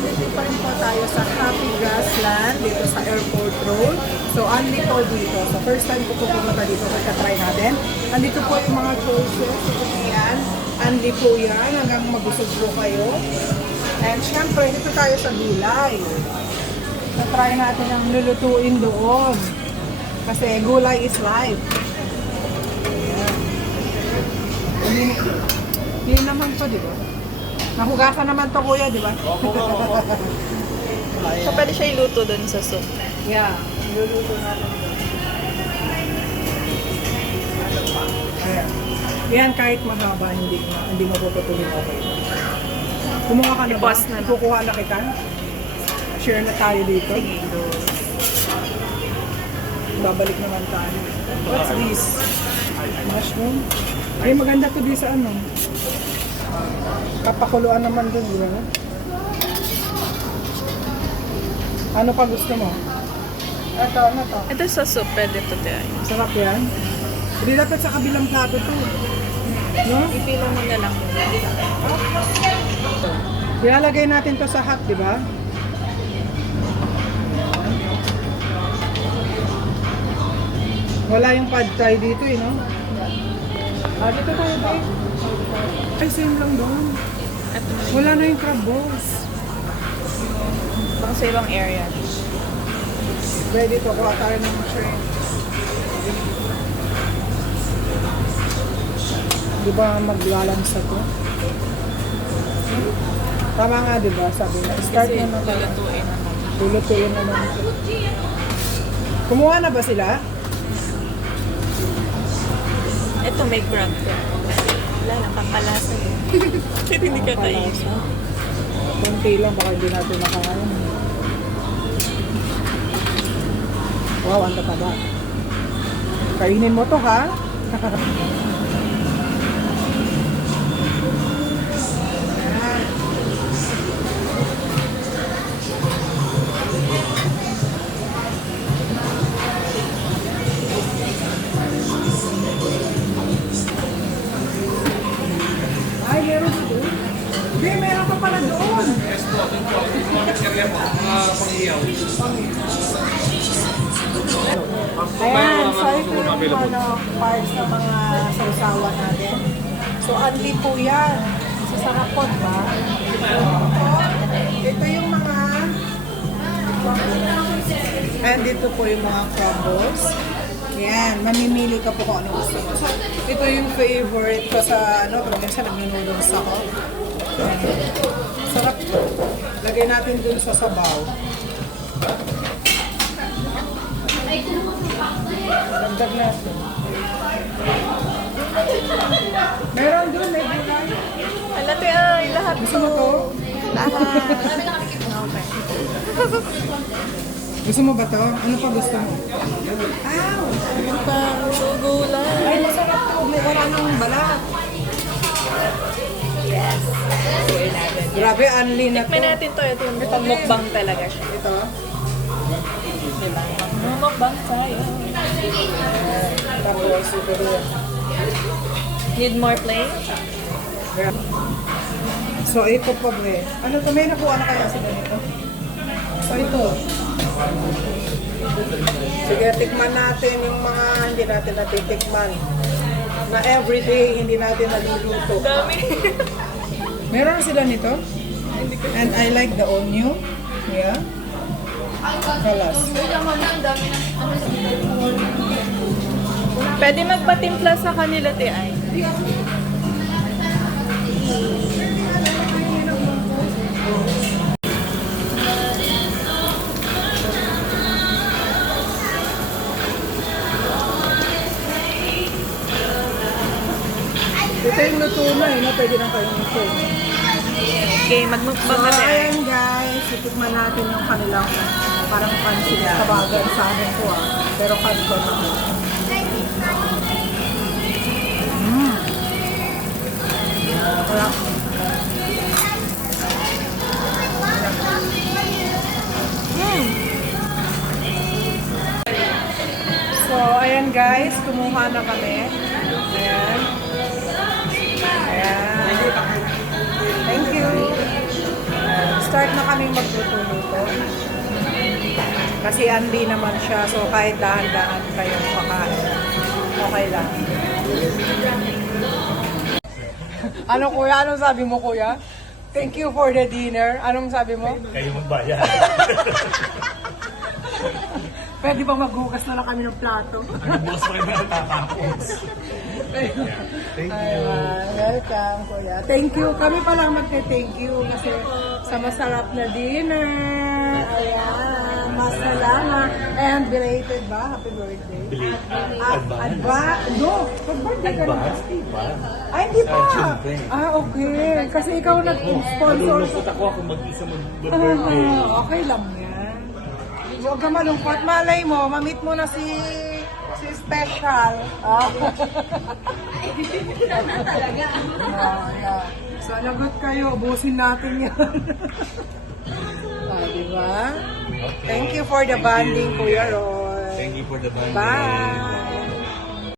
nandito pa rin po tayo sa Happy Grassland dito sa Airport Road. So, only po dito. So, first time ko po pumunta dito. Pagka-try natin. Andito po yung mga choices. So, yan. Only po yan. Hanggang mabusog po kayo. And syempre, dito tayo sa gulay. So, try natin ang lulutuin doon. Kasi gulay is life. Ayan. Hindi naman to, di ba? Nahugasan naman to, kuya, di ba? So, pwede siya iluto dun sa soup. Yeah, luluto natin doon. Ayan. Yan, kahit mahaba, hindi mo puputulin okay. Kumuha ka na ba? I-pause na lang. Kukuha na kita. Share na tayo dito. Sige, go. Babalik naman tayo. What's this? Mushroom? Ay, maganda to di sa ano. Kapakuluan naman dun, di ba? Ano pa gusto mo? Ito, ano to? Ito sa soup, pwede to tayo. Sarap yan. Hindi dapat sa kabilang plato to. No? Ipila mo na lang. Ilalagay natin to sa hot, di ba? Wala yung pad thai dito eh, no? Dito tayo ba? Ay, same lang doon. Ito na. Wala na yung crab balls. Baka sa ibang area. Ready to, kuha tayo ng shrimp. Di ba maglalansa to? Tama nga, di ba? Sabi na, start Kasi mo na to. lulutuin naman. Lulutuin na naman ito. Kumuha na ba sila? Ito may crab ka. Wala lang, pampalasa yun. Kasi hindi ka kain. Kunti lang, baka hindi natin nakakain. Wow, ang tataba. Kainin mo to, ha? Ay, meron dito. Hindi, meron pa pala doon. Ayan, so ito yung parts ng mga sausawan natin. So, only po yan. Sasarap po, ba? Ito yung mga... And dito po yung mga crumbles. Yan, mamimili ka po kung ano gusto mo. So, ito yung favorite ko sa, ano, pag minsan nag-noodles ako. Ayan. Sarap. Lagay natin dun sa sabaw. Dagdag natin. Meron dun, may gulay. Alate ay, lahat Gusto mo to? Lahat. Okay. Gusto mo ba to? Ano pa gusto mo? Ow! Ano pa? Gulay. Ay, masarap to. May wala nang balat. Yes. Grabe, unli na to. Tikman natin to. Ito yung pag-mukbang talaga siya. Ito. Diba? Mukbang tayo. Tapos, ito rin. Need more plate? So, ito pa ba eh. Ano to? May nakuha na kaya sila nito? So, ito. Sige, tikman natin yung mga hindi natin natitikman. Na everyday, hindi natin naluluto. Dami. Meron na sila nito? And I like the onion. Yeah. Kalas. Pwede magpatimpla sa kanila, te ay. Ito yung luto na eh, na pwede lang kayong ito. Okay, magmukbang na, te ay. Ayan guys, itikman natin yung kanilang parang pansit sa bagay sa amin ko ah. Pero kanto na. Wala. So, ayan guys, kumuha na kami. Ayan. Ayan. Thank you. start na kami magluto-luto. Kasi andi naman siya, so kahit dahan-dahan kayong pakain. Okay lang. Ano kuya? Anong sabi mo kuya? Thank you for the dinner. Anong sabi mo? Kayo magbayad. Pwede ba maghugas na lang kami ng plato? Bukas pa kayo matatapos. Thank you. Welcome, kuya. Thank you. Kami pala magte-thank you kasi sa masarap na dinner. Ayan. Masalamat. And belated ba? Happy birthday. No. Pag-birthday ka na. Ay, hindi pa. Okay. Kasi ikaw nag-sponsor. Malulungkot ako kung mag-isa mag-birthday. Okay lang yan. Huwag ka malungkot. Malay mo, mamit mo na si Special. Yeah. So, lagot kayo. Ubusin natin yan. Diba? Okay. Thank you for the Thank bonding, you. Kuya Roy. Thank you for the bonding. Bye!